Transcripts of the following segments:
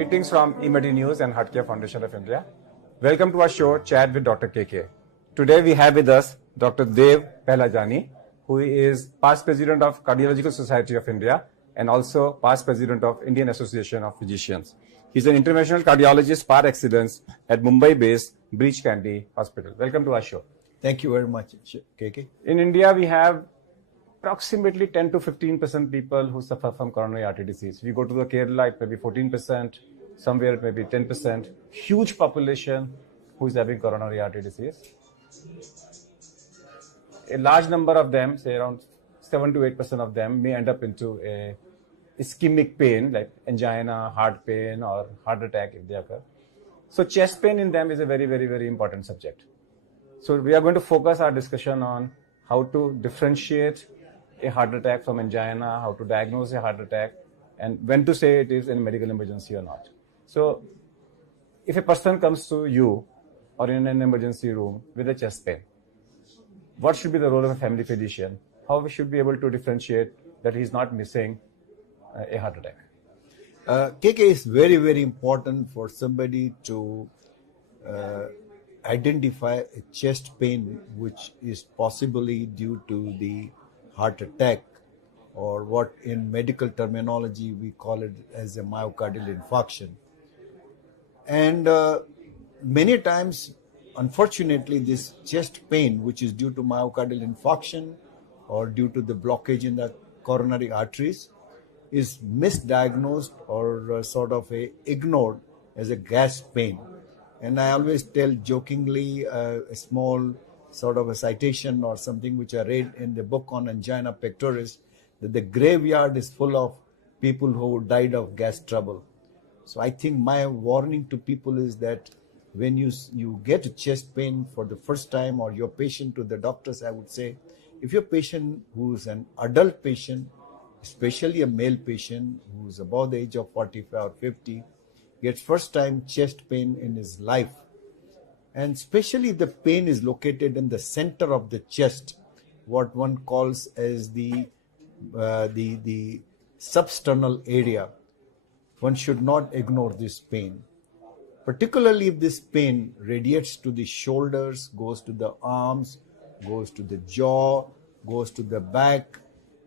Greetings from eMedi News and Heart Care Foundation of India. Welcome to our show, Chat with Dr. KK. Today we have with us Dr. Dev Pehlajani, who is past president of Cardiological Society of India and also past president of Indian Association of Physicians. He's an interventional cardiologist par excellence at Mumbai-based Breach Candy Hospital. Welcome to our show. Thank you very much, KK. In India, we have approximately 10 to 15% people who suffer from coronary artery disease. If you go to the Kerala, it may be 14%, somewhere it may be 10%. Huge population who is having coronary artery disease. A large number of them, say around 7 to 8% of them, may end up into a ischemic pain like angina, heart pain, or heart attack if they occur. So chest pain in them is a very, very, very important subject. So we are going to focus our discussion on how to differentiate a heart attack from angina, how to diagnose a heart attack, and when to say it is a medical emergency or not. So if a person comes to you or in an emergency room with a chest pain, what should be the role of a family physician? How we should be able to differentiate that he is not missing a heart attack? KK, is very, very important for somebody to identify a chest pain which is possibly due to the heart attack, or what in medical terminology we call it as a myocardial infarction. And many times, unfortunately, this chest pain, which is due to myocardial infarction or due to the blockage in the coronary arteries, is misdiagnosed or sort of ignored as a gas pain. And I always tell jokingly a small sort of a citation or something which I read in the book on angina pectoris, that the graveyard is full of people who died of gas trouble. So I think my warning to people is that when you get a chest pain for the first time, or your patient to the doctors, I would say, if your patient who's an adult patient, especially a male patient who's above the age of 45 or 50, gets first time chest pain in his life, and especially if the pain is located in the center of the chest, what one calls as the substernal area, one should not ignore this pain. Particularly if this pain radiates to the shoulders, goes to the arms, goes to the jaw, goes to the back,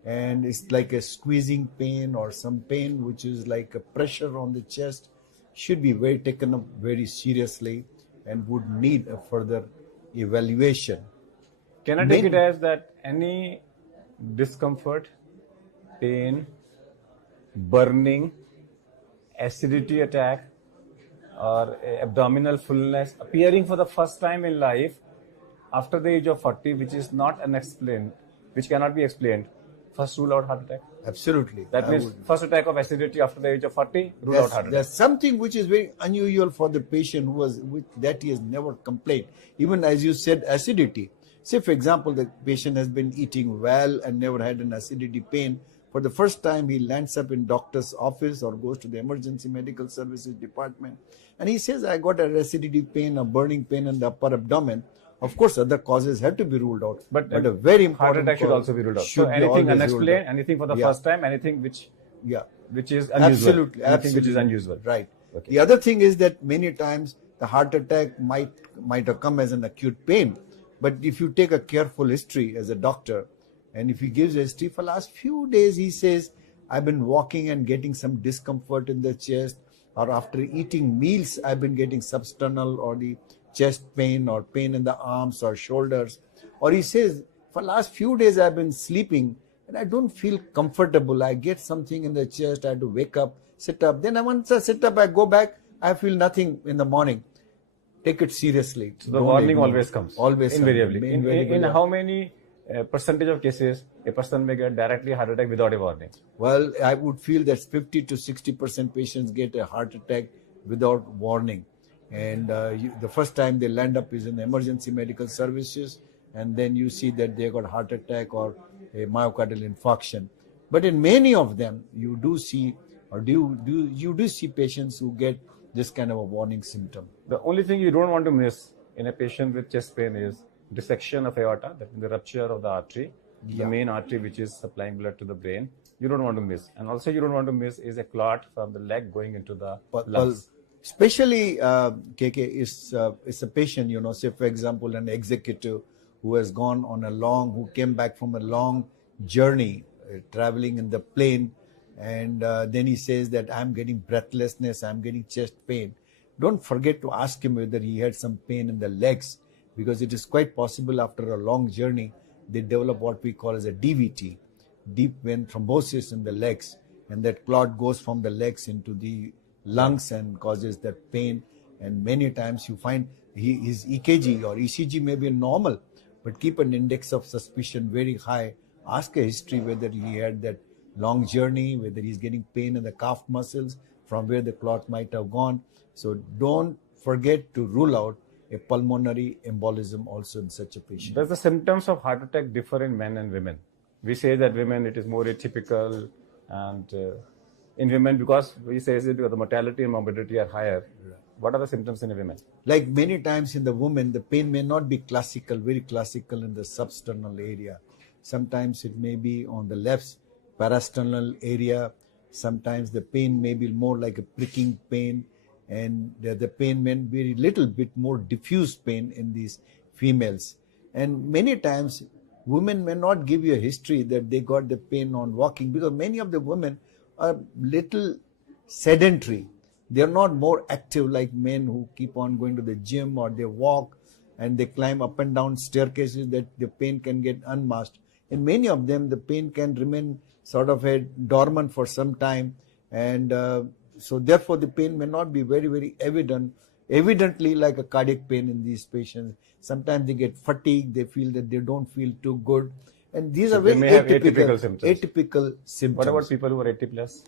and it's like a squeezing pain or some pain which is like a pressure on the chest, should be taken up very seriously and would need a further evaluation. Can I take it as that any discomfort, pain, burning, acidity attack, or abdominal fullness appearing for the first time in life after the age of 40, which is not unexplained, which cannot be explained, first rule out heart attack? Absolutely. That means first attack of acidity after the age of 40, rule out heart attack. There's something which is very unusual for the patient that he has never complained. Even as you said, acidity. Say, for example, the patient has been eating well and never had an acidity pain. For the first time, he lands up in doctor's office or goes to the emergency medical services department, and he says, I got an acidity pain, a burning pain in the upper abdomen. Of course, other causes have to be ruled out. But a very important heart attack should also be ruled out. So anything unexplained, anything for the first time, anything which is unusual. Absolutely. Which is unusual. Right. Okay. The other thing is that many times the heart attack might have come as an acute pain. But if you take a careful history as a doctor, and if he gives a history for last few days, he says, I've been walking and getting some discomfort in the chest, or after eating meals, I've been getting substernal or the chest pain or pain in the arms or shoulders. Or he says, for last few days I've been sleeping and I don't feel comfortable. I get something in the chest, I have to wake up, sit up. Then once I sit up, I go back, I feel nothing in the morning. Take it seriously. So the warning always comes. Always. Invariably. In how many percentage of cases a person may get directly a heart attack without a warning? Well, I would feel that 50 to 60% patients get a heart attack without warning. And the first time they land up is in emergency medical services, and then you see that they got heart attack or a myocardial infarction. But in many of them, you do see patients who get this kind of a warning symptom. The only thing you don't want to miss in a patient with chest pain is dissection of aorta, that is the rupture of the artery, the main artery which is supplying blood to the brain, You don't want to miss. And also you don't want to miss is a clot from the leg going into the Well, lungs. especially KK is a patient, say for example, an executive who has gone on who came back from a long journey, traveling in the plane, and then he says that I'm getting breathlessness, I'm getting chest pain. Don't forget to ask him whether he had some pain in the legs, because it is quite possible after a long journey they develop what we call as a DVT, deep vein thrombosis in the legs, and that clot goes from the legs into the lungs and causes that pain. And many times you find his EKG or ECG may be normal, but keep an index of suspicion very high. Ask a history whether he had that long journey, whether he's getting pain in the calf muscles from where the clot might have gone. So don't forget to rule out a pulmonary embolism also in such a patient. Does the symptoms of heart attack differ in men and women? We say that women it is more atypical, and in women because we say it because the mortality and morbidity are higher. What are the symptoms in a women? Like many times in the woman, the pain may not be classical, very classical in the substernal area. Sometimes it may be on the left parasternal area. Sometimes the pain may be more like a pricking pain, and the pain may be a little bit more diffuse pain in these females. And many times women may not give you a history that they got the pain on walking, because many of the women are little sedentary. They are not more active like men who keep on going to the gym, or they walk and they climb up and down staircases that the pain can get unmasked. In many of them, the pain can remain sort of dormant for some time, and so therefore the pain may not be very, very evidently like a cardiac pain in these patients. Sometimes they get fatigued, they feel that they don't feel too good, and these are very atypical symptoms. Atypical symptoms. What about people who are 80 plus?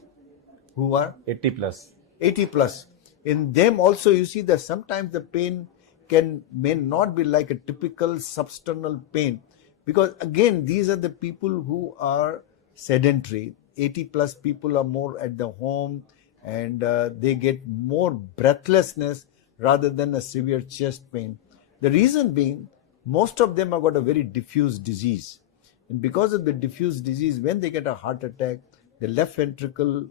Who are 80 plus. 80 plus. In them also you see that sometimes the pain may not be like a typical substernal pain, because again these are the people who are sedentary. 80 plus people are more at the home, and they get more breathlessness rather than a severe chest pain. The reason being, most of them have got a very diffuse disease, and because of the diffuse disease, when they get a heart attack, the left ventricle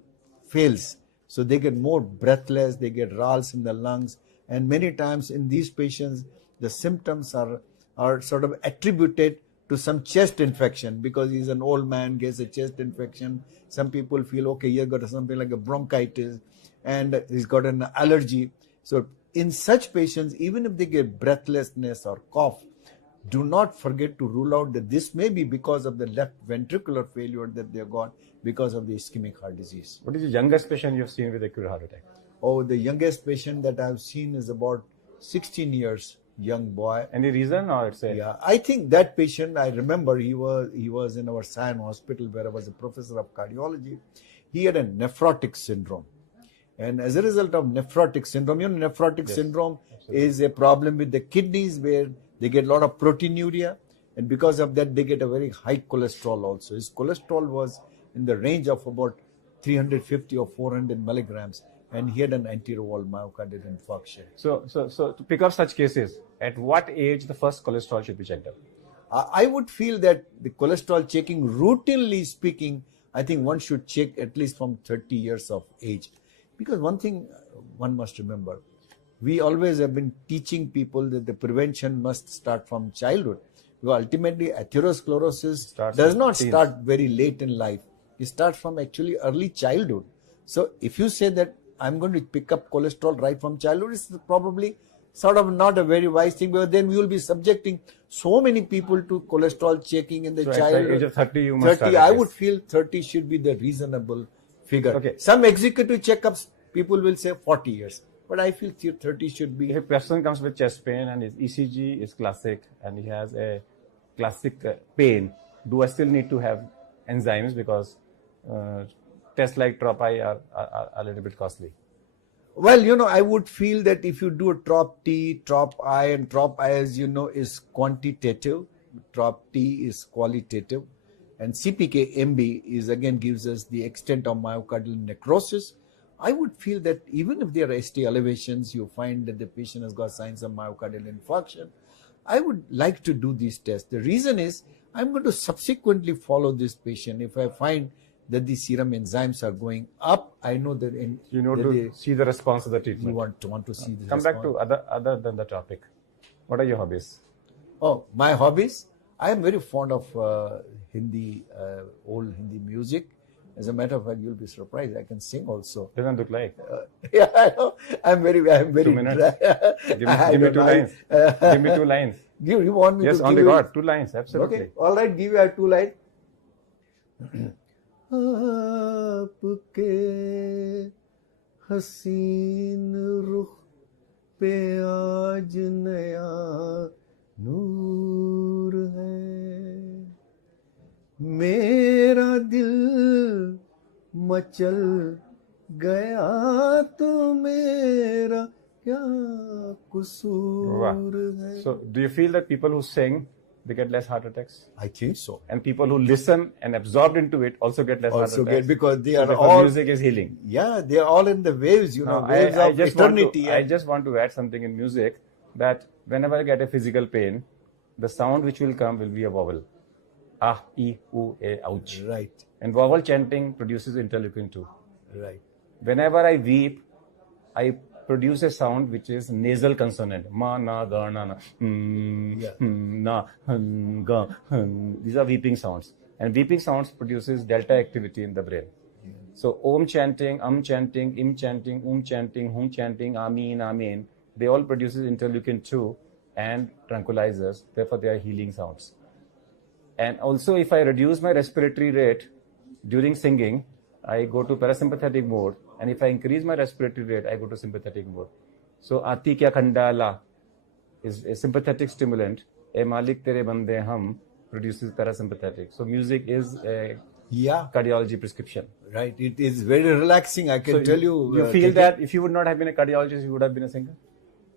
fails. So they get more breathless, they get rales in the lungs, and many times in these patients, the symptoms are sort of attributed to some chest infection, because he's an old man, gets a chest infection. Some people feel, okay, he's got something like a bronchitis, and he's got an allergy. So in such patients, even if they get breathlessness or cough, do not forget to rule out that this may be because of the left ventricular failure that they got because of the ischemic heart disease. What is the youngest patient you've seen with acute heart attack? Oh, the youngest patient that I've seen is about 16 years, young boy. Any reason, or it's a... Yeah, I think that patient, I remember he was in our Sion hospital where I was a professor of cardiology. He had a nephrotic syndrome. And as a result of nephrotic syndrome, nephrotic syndrome is a problem with the kidneys where they get a lot of proteinuria, and because of that they get a very high cholesterol also. His cholesterol was in the range of about 350 or 400 milligrams, and he had an anterior wall myocardial infarction. So to pick up such cases, at what age the first cholesterol should be checked up? I would feel that the cholesterol checking, routinely speaking, I think one should check at least from 30 years of age. Because one thing one must remember, we always have been teaching people that the prevention must start from childhood. Because ultimately atherosclerosis does not start very late in life. It starts from actually early childhood. So if you say that I'm going to pick up cholesterol right from childhood, it's probably sort of not a very wise thing, because then we will be subjecting so many people to cholesterol checking in the childhood. At the age of 30, you must 30, I would feel 30 should be the reasonable figure. Okay. Some executive checkups, people will say 40 years. But I feel 30 should be. If a person comes with chest pain and his ECG is classic and he has a classic pain, do I still need to have enzymes, because tests like TROP-I are a little bit costly? Well, I would feel that if you do a TROP-T, TROP-I, and TROP-I, as you know, is quantitative. TROP-T is qualitative. And CPK-MB is again gives us the extent of myocardial necrosis. I would feel that even if there are ST elevations, you find that the patient has got signs of myocardial infarction, I would like to do these tests. The reason is I'm going to subsequently follow this patient. If I find that the serum enzymes are going up. I know that You know, to see the response of the you treatment. want to see the Come response. back to other than the topic. What are your hobbies? Oh, my hobbies. I am very fond of Hindi, old Hindi music. As a matter of fact, you'll be surprised. I can sing also. Doesn't look like. Yeah, I know. I'm very 2 minutes. Give me 2 lines. Give me 2 lines. You want me Yes, to on give the you? God, 2 lines, absolutely. Okay, all right. Give you 2 lines. आपके हसीन रुख पे आज नया नूर है मेरा दिल मचल गया तो मेरा क्या कसूर है. So, do you feel that people who sing, they get less heart attacks? I think so. And people who listen and absorbed into it also get less heart Also attacks? get, because they So are because all, music is healing. yeah, they are all in the waves, you know, Now, waves I of just want eternity. I just want to add something in music, that whenever I get a physical pain, the sound which will come will be a vowel. Ah, e, u, a, ouch. Right, And vowel chanting produces interleukin 2. right. Whenever I weep, I produce a sound which is nasal consonant. Ma, na, ga, na, na. Yeah. Na, ga, These are weeping sounds. And weeping sounds produces delta activity in the brain. So om chanting, chanting, im chanting, chanting, hum chanting, amin, amin, they all produces interleukin 2 and tranquilizers. Therefore, they are healing sounds. And also, if I reduce my respiratory rate during singing, I go to parasympathetic mode. And if I increase my respiratory rate, I go to sympathetic mode. So, Ati Kya Khandala is a sympathetic stimulant. E Malik Tere Bande Hum produces parasympathetic. So, music is a Yeah, cardiology prescription. right. It is very relaxing. I can tell you. You feel that if you would not have been a cardiologist, you would have been a singer?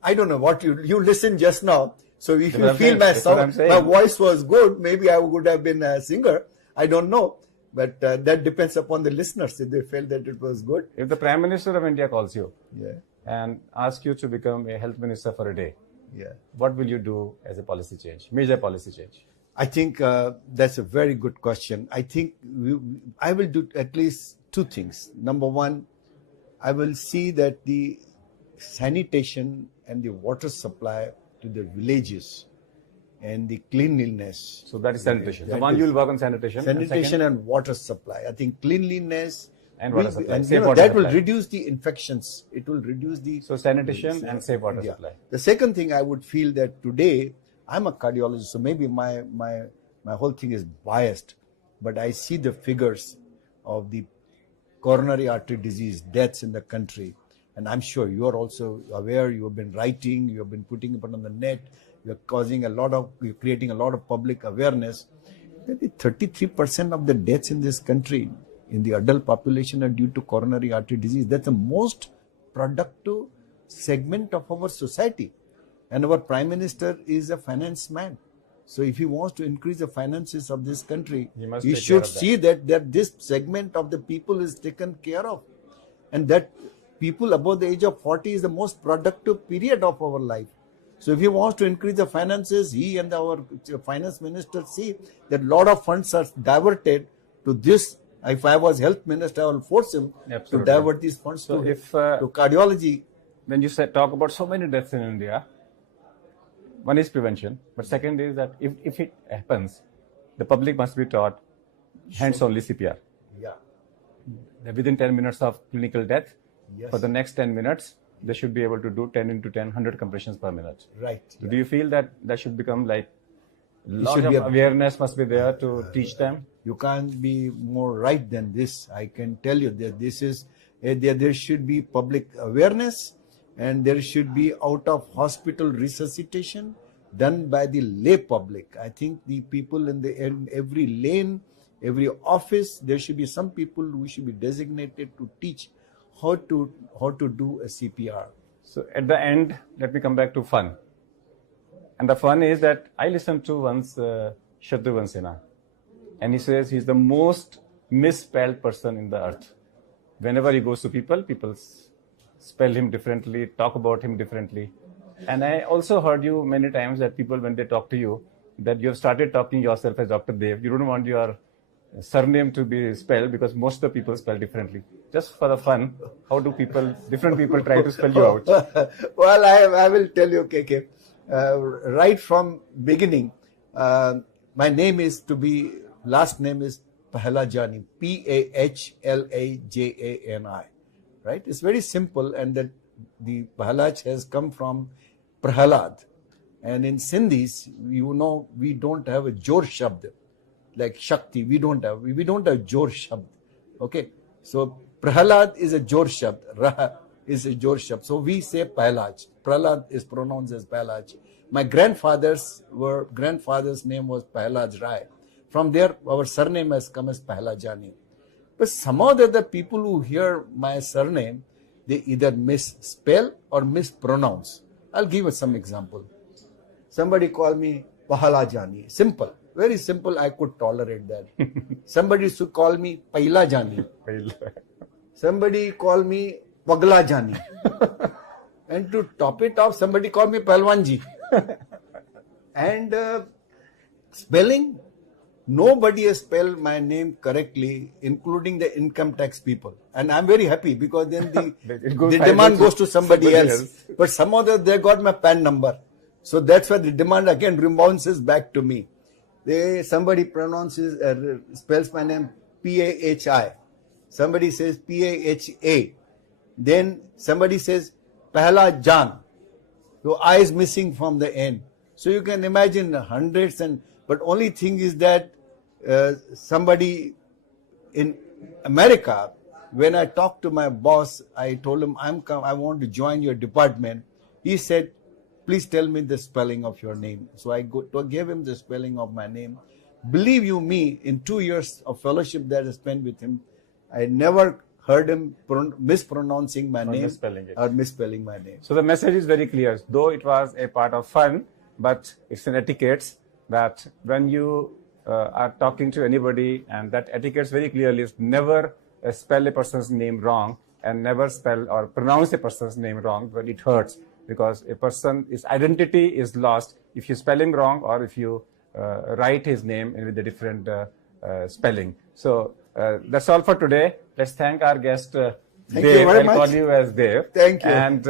I don't know what you listened just now. So if you what I'm feel saying. my That's what I'm sound, saying. my voice was good, maybe I would have been a singer. I don't know, but that depends upon the listeners if they felt that it was good. If the Prime Minister of India calls you Yeah, and asks you to become a health minister for a day, yeah. what will you do as a policy change, major policy change? I think that's a very good question. I think I will do at least 2 things. Number one, I will see that the sanitation and the water supply to the villages and the cleanliness. So that is sanitation. That So one, is you will work on sanitation. Sanitation and water supply. I think cleanliness And will water supply. and, Safe water that will supply. reduce the infections. It will reduce the. So sanitation and safe water Yeah. supply. The second thing I would feel that today, I'm a cardiologist, so maybe my whole thing is biased, but I see the figures of the coronary artery disease deaths in the country, and I'm sure you are also aware. You have been writing, you have been putting it on the net. You're creating a lot of public awareness. That the 33% of the deaths in this country in the adult population are due to coronary artery disease. That's the most productive segment of our society. And our Prime Minister is a finance man. So if he wants to increase the finances of this country, He must he take care should of that. see that this segment of the people is taken care of. And that people above the age of 40 is the most productive period of our life. So if he wants to increase the finances, he and our finance minister see that a lot of funds are diverted to this. If I was health minister, I will force him Absolutely. to divert these funds So to, if, to cardiology. When you talk about so many deaths in India, one is prevention, but second is that if it happens, the public must be taught hands-only CPR. Yeah. That within 10 minutes of clinical death, Yes. for the next 10 minutes, they should be able to do 10 into 10, 100 compressions per minute. Right. So do you feel that should become like lot should of be a- awareness must be there to teach them? You can't be more right than this. I can tell you that this is there should be public awareness, and there should be out of hospital resuscitation done by the lay public. I think the people in every lane, every office, there should be some people who should be designated to teach how to do a CPR. So at the end, let me come back to fun. And the fun is that I listened to once Shadruvan Sinha, and he says he's the most misspelled person in the earth. Whenever he goes to people spell him differently, talk about him differently. And I also heard you many times that people, when they talk to you, that you have started talking yourself as Dr. Dev. You don't want your surname to be spelled because most of the people spell differently. Just for the fun, how do different people try to spell you out? Well, I will tell you, KK. Right from beginning, my name is last name is Pahlajani, Pahlajani, right? It's very simple, and that the Pahlaj has come from Prahalad. And in Sindhis, we don't have a Jor Shabd, like Shakti. We don't have Jor Shabd. Okay? So Prahalad is a Jor Shabd. Raha is a Jor Shabd. So we say Pahlaj. Prahalad is pronounced as Pahlaj. My grandfather's name was Pahlaj Rai. From there, our surname has come as Pahlajani. But somehow the people who hear my surname, they either misspell or mispronounce. I'll give you some example. Somebody call me Pahlajani. Simple. Very simple. I could tolerate that. Somebody used to call me Pailajani. Somebody call me Paglajani. And to top it off, somebody called me Palwanji. And spelling, nobody has spelled my name correctly, including the income tax people. And I'm very happy because then the demand goes to somebody else. But somehow they got my PAN number. So that's why the demand again rebounces back to me. Somebody spells my name Pahi. Somebody says Paha. Then somebody says Pahlajan. So I is missing from the end. So you can imagine hundreds, but only thing is that somebody in America, when I talked to my boss, I told him I want to join your department. He said, please tell me the spelling of your name. So I gave him the spelling of my name. Believe you me, in 2 years of fellowship that I spent with him, I never heard him mispronouncing my name or misspelling my name. So the message is very clear. Though it was a part of fun, but it's an etiquette that when you are talking to anybody, and that etiquette very clearly is never spell a person's name wrong and never spell or pronounce a person's name wrong, but it hurts. Because a person's identity is lost if you spell him wrong or if you write his name with a different spelling. So that's all for today. Let's thank our guest, Thank you very much. I'll call you as Dev. Thank you. And